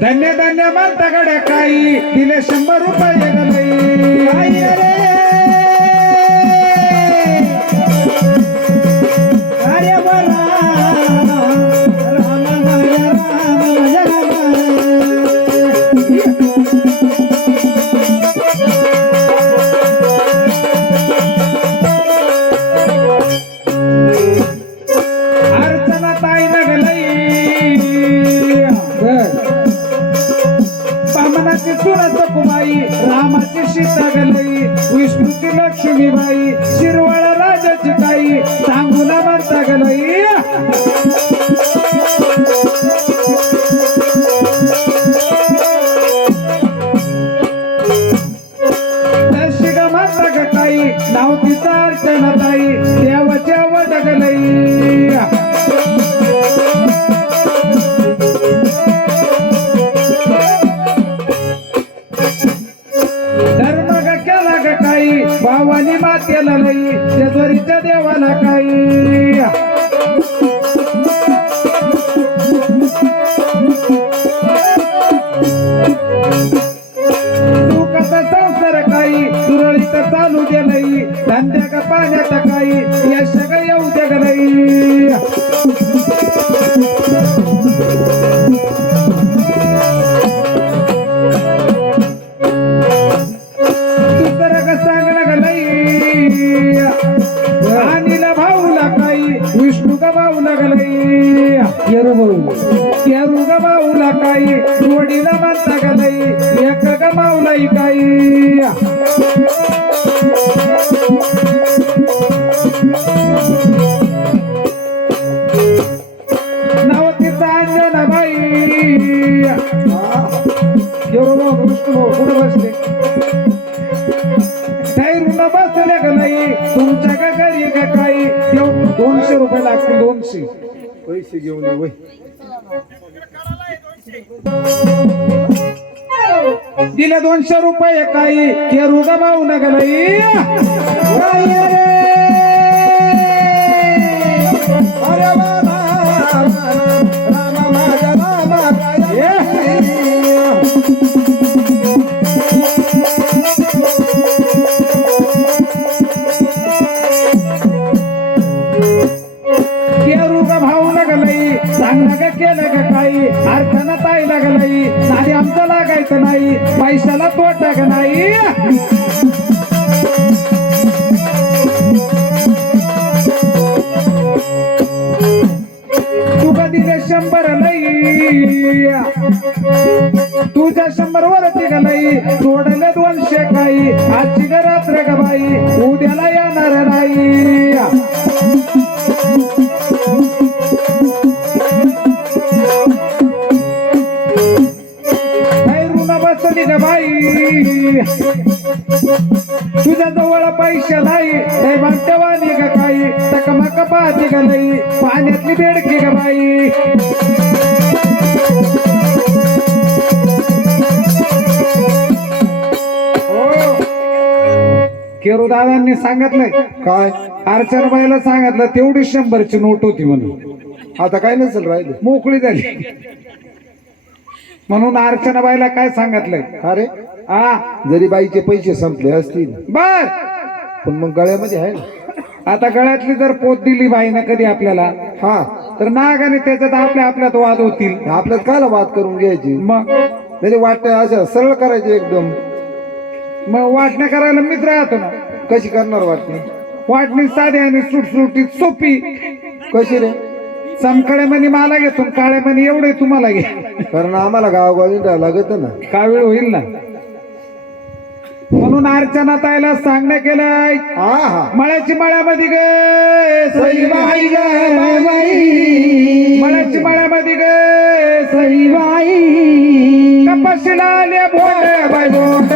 धन्य धन्य म्हणता गड्या काही. दिले शंभर रुपये रामाची तगलई विष्णूची लक्ष्मीबाई शिरवाळा राजाची ताई सांगूला म्हणता गलई. नाव तिचा अर्चना ताई देवाच्या वडगलई. देवाला काही. तू कसा संसार काही सुरळीत चालू दे नाही. धंद्या का पाण्याचा काही यश केरू केरू माऊला काही जोडीला म्हणता का लई एक ग माऊलाई काही. नाव अंजना बाई. केरू भाऊ हो, बसले? बसले का नाही? तुमच्या का घरी का काही? दोनशे रुपये लागतील दोनशे. पैसे घेऊन ये वय. दिले दोनशे रुपये काही. ते का भाऊ न नाही अरे का केलं का काही अर्थानं ताई लागलाई नादी आमचं लागायचं नाही. पैशाला तोटा का नाही. शंभर नाही. तुझ्या शंभर वरती का नाही? सोडले दोनशे काही. आजची रात्र का बाई? उद्याला येणार नाही. तुझ्या जवळ पैसे नाही. भाग्यवानी का काही. पाहते का नाही. पाण्यातली बेडकी का बाई. केरू दादांनी सांगितलंय. काय? अर्चनाबाईला सांगितलं तेवढी शंभरची नोट होती म्हणून. आता काय नसेल राहिले? मोकळी झाली. म्हणून अर्चनाबाईला काय सांगितलंय? अरे? हा जरी बाईचे पैसे संपले असतील बर. पण मग गळ्यामध्ये आहे ना? आता गळ्यातली जर पोत दिली बाईनं कधी आपल्याला हा. तर नागाने त्याच्यात आपल्या आपल्यात वाद होतील. आपल्यात कायला बात करून घ्यायची? मग? नाही वाटत असं सरळ करायचे एकदम. मग वाटण्या करायला मीच राहतो ना. कशी करणार वाटणी? वाटणी साधी आणि सुटसुटीत सोपी. कशी रे? समकडे मनी मला घेतो काळे मनी एवढे तुम्हाला घे. कारण आम्हाला गावगावी राहावं लागत ना. का वेळ होईल ना? म्हणून अर्चना ताईला सांगणं केलंय मळ्याची मळ्यामध्ये गे. सई बाई मळ्याची मळ्यामध्ये गे. सई बाई. कपाशीला आले भोंडे बाई भोंडे